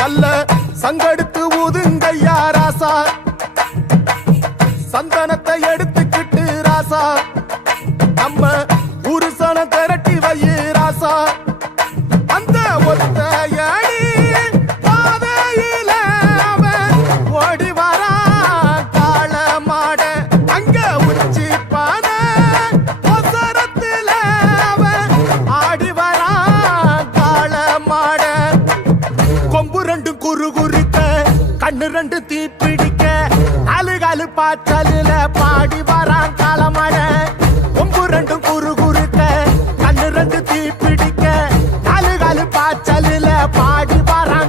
நல்ல சங்கெடுத்து ஊதுங்கய்யா ராசா, சந்தனத்தை எடுத்துக்கிட்டு ராசா, நம்ம புருஷன திரட்டி வையு ராசா. அந்த ஒத்தையடி பாதையில அவன் ஓடி வரான் காள மாட, அங்க உச்சி பானை ஒசரத்துல அவன் ஆடி வரான் காள மாட. கொம்பு ரெண்டும் குறுகுறுக்க, கண்ணு ரெண்டு தீப்பிடிக்க, அழுகழு பாச்சலில பாடி வரான் காள மாட. கொம்பு ரெண்டும் குறு